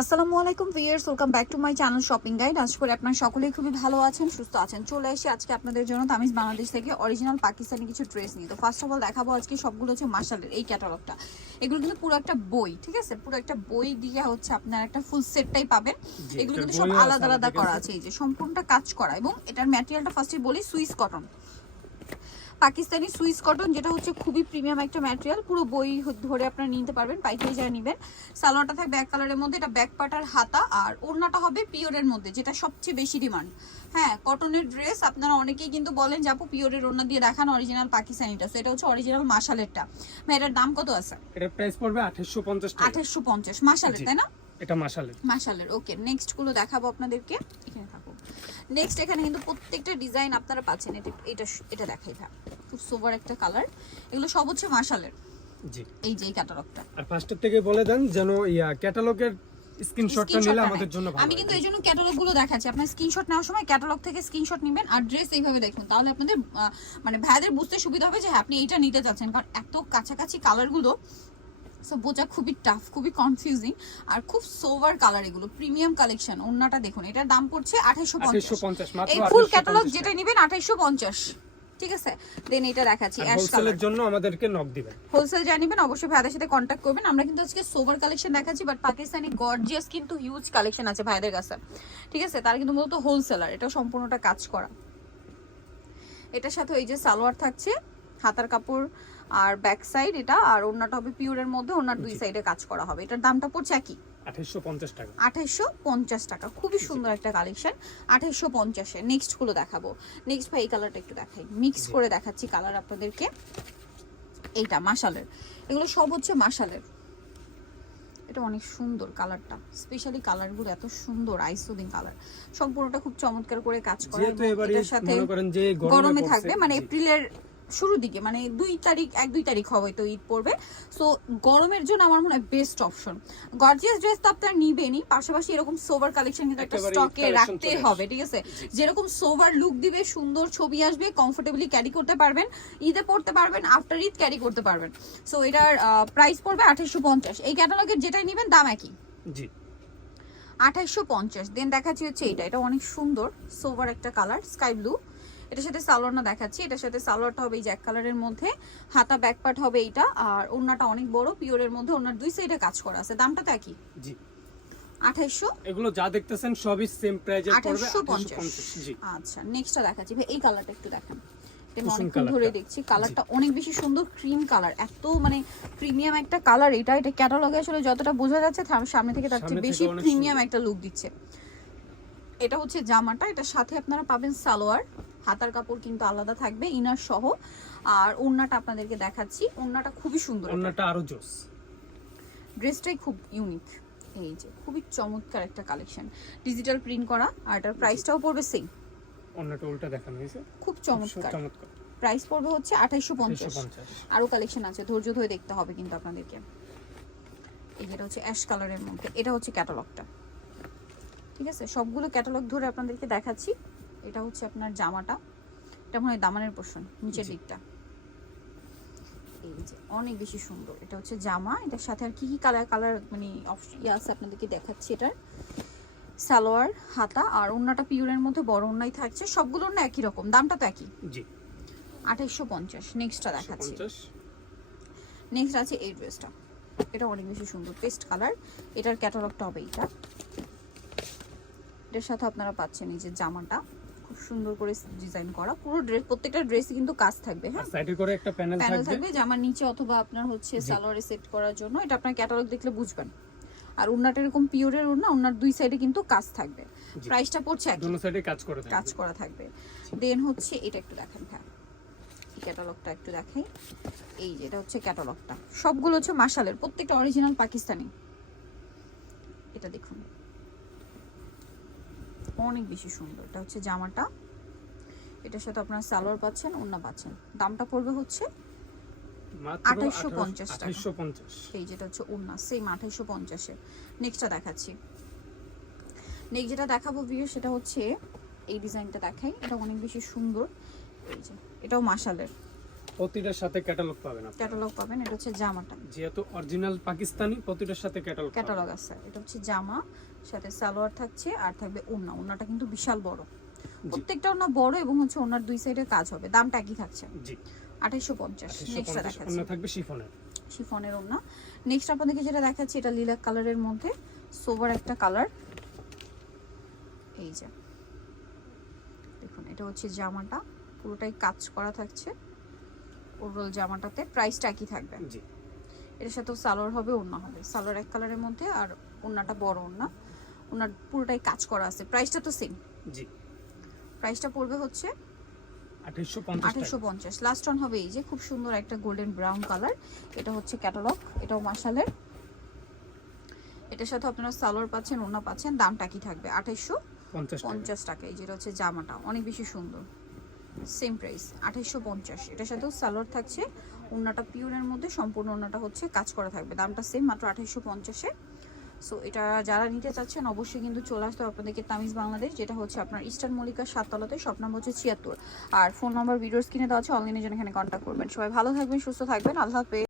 আসসালামু আলাইকুম viewers, welcome back to my channel shopping guide. আশা করি আপনারা সকলেই খুবই ভালো আছেন, সুস্থ আছেন। চলে এসে আজকে আপনাদের জন্য তামিজ বাংলাদেশ থেকে অরিজিনাল পাকিস্তানি কিছু ড্রেস নিয়ে। তো ফার্স্ট অফ অল দেখাবো আজকে সবগুলো হচ্ছে মার্শালের এই ক্যাটালগটা। এগুলো কিন্তু পুরো একটা বই, ঠিক আছে, পুরো একটা বই দিয়ে হচ্ছে আপনার একটা ফুল সেটটাই পাবেন। এগুলো কিন্তু সব আলাদা আলাদা করা আছে, এই যে সম্পূর্ণটা কাজ করা, এবং এটার ম্যাটেরিয়ালটা ফার্স্টে বলি Swiss cotton, Pakistani Swiss cotton, যেটা হচ্ছে খুবই প্রিমিয়াম একটা ম্যাটেরিয়াল। পুরো বই ধরে আপনারা নিতে পারবেন, পাইকারি যারা নেবেন। সালোয়ারটা থাকবে ব্যাক কালারের মধ্যে, এটা ব্যাক পার্টার হাতা, আর ওড়নাটা হবে পিওরের মধ্যে, যেটা সবচেয়ে বেশি ডিমান্ড। হ্যাঁ, কটনের ড্রেস আপনারা অনেকেই কিন্তু বলেন যে আপু পিওরের ওড়না দিয়ে দেখান অরিজিনাল পাকিস্তানিটা। সো এটা হচ্ছে অরিজিনাল মাশালেরটা। ভাই এটার দাম কত আছে? এটার প্রাইস পড়বে 2850 টাকা। 2850 মাশালের, তাই না? এটা মাশালের। ওকে, নেক্সট গুলো দেখাবো আপনাদেরকে। এখানে থাকো। নেক্সট এখানে কিন্তু প্রত্যেকটা ডিজাইন আপনারা পাচ্ছেন। এটা দেখাই থাক, খুব সোবার একটা কালার। এগুলো সব হচ্ছে মাশালের। জি, এই যে ক্যাটালগটা। আর ফার্স্টের থেকে বলে দেন যেন ক্যাটালগের স্ক্রিনশটটা নিলে আমাদের জন্য ভালো। আমি কিন্তু এই জন্য ক্যাটালগ গুলো দেখাচ্ছি, আপনার স্ক্রিনশট নেওয়ার সময় ক্যাটালগ থেকে স্ক্রিনশট নেবেন আর ড্রেস এইভাবে দেখুন, তাহলে আপনাদের মানে ভাইদের বুঝতে সুবিধা হবে যে হ্যাঁ আপনি এইটা নিতে চাচ্ছেন, কারণ এত কাছাকাছি কালার গুলো সো বোঝা খুবই টাফ, খুবই কনফিউজিং, আর খুব সোভার কালার। এগুলো প্রিমিয়াম কালেকশন। ওন্নাটা দেখুন, এটার দাম পড়ছে 2850 মাত্র। এই ফুল ক্যাটালগ যেটা নেবেন 2850, ঠিক আছে। দেন এটা দেখাচ্ছি অ্যাশ কালার। হোলসেলের জন্য আমাদেরকে নক দিবেন। হোলসেল জানিবেন, অবশ্যই ভাইদের সাথে কন্টাক্ট করবেন। আমরা কিন্তু আজকে সোভার কালেকশন দেখাচ্ছি, বাট পাকিস্তানি গর্জিয়াস কিন্তু হিউজ কালেকশন আছে ভাইদের কাছে, ঠিক আছে। তারা কিন্তু মূলত হোলসেলার। এটা সম্পূর্ণটা কাজ করা। এটার সাথে এই যে সালোয়ার থাকছে, হাতার কাপড় আর ব্যাক সাইড এটা, আর ওন্নাটা হবে পিওরের মধ্যে, ওন্নার দুই সাইডে কাজ করা হবে। এটার দামটা পড়ছে কি? 2850 টাকা। 2850 টাকা। খুবই সুন্দর একটা কালেকশন 2850 এ। নেক্সট গুলো দেখাবো। নেক্সট ভাই এই কালারটা একটু দেখাই, মিক্স করে দেখাচ্ছি কালার আপনাদেরকে। এইটা মাশালের, এগুলো সব হচ্ছে মাশালের। এটা অনেক সুন্দর কালারটা, স্পেশালি কালারগুলো এত সুন্দর, আইসুদিং কালার। সম্পূর্ণটা খুব চমৎকার করে কাজ করা, এবং এটার সাথে গরমে থাকবে, মানে এপ্রিলের শুরুর দিকে, মানে 1-2 তারিখ হয়তো ঈদ পড়বে। সো গরমের জন্য আমার মনে হয় বেস্ট অপশন। গর্জিয়াস ড্রেস তো আপনারা নিবেনই, পাশাপাশি এরকম সোভার কালেকশন কিন্তু একটা স্টকে রাখতে হবে, ঠিক আছে। যেরকম সোভার লুক দিবে, সুন্দর ছবি আসবে, কমফোর্টেবলি ক্যারি করতে পারবেন, ঈদে পড়তে পারবেন, আফটার ঈদ ক্যারি করতে পারবেন। সো এটার প্রাইস পড়বে 2850। এই ক্যাটালগের যেটাই নেবেন দাম একই, জি, 2850। দেন দেখাচ্ছি হচ্ছে এটা অনেক সুন্দর সোভার একটা কালার, স্কাই ব্লু। এটার সাথে সালোয়ারটা দেখাচ্ছি, এটার সাথে সালোয়ারটা হবে এই জ্যাক কালারের মধ্যে, হাতা ব্যাক পার্ট হবে এইটা, আর ওন্নাটা অনেক বড় পিওরের মধ্যে, ওন্নার দুই সাইডে কাজ করা আছে। দামটা তো একই, জি, 2800। এগুলো যা দেখতেছেন সবই সেম প্রাইজে পড়বে 2850। জি, আচ্ছা, নেক্সটটা দেখাচ্ছি ভাই, এই কালারটা একটু দেখেন। কুসুম অনেকক্ষণ ধরে কালারটা। দেখছি, কালারটা অনেক বেশি সুন্দর, ক্রিম কালার, এত মানে প্রিমিয়াম একটা কালার। এটা ক্যাটালগে আসলে যতটা বোঝা যাচ্ছে সামনে থেকে তার চেয়ে বেশি প্রিমিয়াম একটা লুক দিচ্ছে। এটা হচ্ছে জামাটা, এটার সাথে আপনারা পাবেন সালোয়ার, হাতার কাপড় কিন্তু আলাদা থাকবে ইনার সহ, আর ওন্নাটা আপনাদেরকে দেখাচ্ছি। ওন্নাটা খুবই সুন্দর, ওন্নাটা আরো জোস, ড্রেসটাই খুব ইউনিক। এই যে খুবই চমৎকার একটা কালেকশন, ডিজিটাল প্রিন্ট করা, আর এটার প্রাইসটাও পড়বে সেম। ওন্নাটা উল্টা দেখানো হয়েছে, খুব চমৎকার। প্রাইস পড়বে হচ্ছে 2850। আরো কালেকশন আছে, ধৈর্য ধরে দেখতে হবে কিন্তু আপনাদেরকে। এই যেটা হচ্ছে অ্যাশ কালারের মধ্যে, এটা হচ্ছে ক্যাটালগটা, ঠিক আছে। সবগুলো ক্যাটালগ ধরে আপনাদেরকে দেখাচ্ছি। এটা হচ্ছে আপনার জামাটা, এটা মনে হয় দামানের পোরশন, নিচের দিকটা। এই যে অনেক বেশি সুন্দর, এটা হচ্ছে জামা। এটার সাথে আর কি কি কালার মানে আছে আপনাদেরকে দেখাচ্ছি। এটার সালোয়ার, হাতা, আর ওন্নাটা পিওরের মধ্যে বড় ওন্নাই থাকছে। সবগুলোর না একই রকম, দামটা তো একই, জি, 2850। নেক্সটটা দেখাচ্ছি। নেক্সট আছে এই ড্রেসটা, এটা অনেক বেশি সুন্দর, পেস্ট কালার। এটার ক্যাটালগটা হবে এইটা। এটার সাথে আপনারা পাচ্ছেন এই যে জামাটা, খুব সুন্দর করে ডিজাইন করা। পুরো ড্রেস, প্রত্যেকটা ড্রেসই কিন্তু কাজ থাকবে। হ্যাঁ, সাইডে করে একটা প্যানেল থাকবে জামার নিচে, অথবা আপনার হচ্ছে সালোয়ারে সেট করার জন্য। এটা আপনার ক্যাটালগ দেখলে বুঝবেন। আর ওন্নাটা এরকম পিওরের ওন্না, ওন্নার দুই সাইডে কিন্তু কাজ থাকবে। প্রাইসটা পড়ছে একই, দুটো সাইডে কাজ করা থাকবে। দেন হচ্ছে এটা একটু দেখেন, হ্যাঁ ক্যাটালগটা একটু দেখাই। এই যে এটা হচ্ছে ক্যাটালগটা, সবগুলো হচ্ছে মাশালের, প্রত্যেকটা অরিজিনাল পাকিস্তানি। এটা দেখুন অনেক বেশি সুন্দর। এটা হচ্ছে জামাটা, এটার সাথে আপনারা সালোয়ার পাচ্ছেন, ওন্না পাচ্ছেন। দামটা পড়বে হচ্ছে 2850 টাকা। এই যেটা হচ্ছে ওন্না, সেম 2850 এ। নেক্সটটা দেখাচ্ছি। নেক্সট যেটা দেখাবো ভিউ, সেটা হচ্ছে এই ডিজাইনটা দেখাই। এটা অনেক বেশি সুন্দর, এই যে এটাও মাশালের। প্রতিটার সাথে ক্যাটালগ পাবেন আপনারা। ক্যাটালগ পাবেন। এটা হচ্ছে জামাটা, যেহেতু অরিজিনাল পাকিস্তানি, প্রতিটার সাথে ক্যাটালগ ক্যাটালগ আছে। এটা হচ্ছে জামা, সাথে সালোয়ার থাকছে, আর থাকবে ওড়না। ওড়নাটা কিন্তু বিশাল বড়, প্রত্যেকটা ওড়না বড়, এবং হচ্ছে ওড়নার দুই সাইডে কাজ হবে। দামটা কি থাকছে? জি 2850। নেক্সট দেখাচ্ছি, ওড়না থাকবে শিফনের। শিফনের ওড়না। নেক্সট আপনাদেরকে যেটা দেখাচ্ছি, এটা লিলাক কালারের মধ্যে সোবার একটা কালার। এই যে দেখুন, এটা হচ্ছে জামাটা, পুরোটাই কাজ করা থাকছে ওভারঅল জামাটাতে। প্রাইসটা কি থাকবে? জি এর সাথেও সালোয়ার হবে, ওড়না হবে। সালোয়ার এক কালারের মধ্যে, আর ওড়নাটা বড় ওড়না, ওড়নার পুরোটাই কাজ করা আছে। প্রাইসটা তো সেম। জি প্রাইসটা পড়বে হচ্ছে 2850 2850। লাস্ট অন হবে এই যে খুব সুন্দর একটা গোল্ডেন ব্রাউন কালার। এটা হচ্ছে ক্যাটালগ, এটাও মাশালের। এটার সাথে আপনারা সালোয়ার পাচ্ছেন, ওড়না পাচ্ছেন। দামটা কি থাকবে? 2850 টাকা। এই যেটা হচ্ছে জামাটা, অনেক বেশি সুন্দর, সেম প্রাইস 2850। এটার সাথেও সালোয়ার থাকছে, ওড়নাটা পিওরের মধ্যে, সম্পূর্ণ ওড়নাটা হচ্ছে কাজ করা থাকবে। দামটা সেম, মাত্র 2850-এ। সো এটা যারা নিতে চাচ্ছেন অবশ্যই কিন্তু চলে আসতে হবে আপনাদেরকে তামিজ বাংলাদেশ, যেটা হচ্ছে আপনার ইস্টার্ন মল্লিকার 7 তলাতে, শপ নাম্বার হচ্ছে 76। আর ফোন নাম্বার ভিডিওর স্ক্রিনে দেওয়া আছে, অনলাইনে জন্য এখানে কন্ট্যাক্ট করবেন। সবাই ভালো থাকবেন, সুস্থ থাকবেন, আল্লাহ হাফেজ।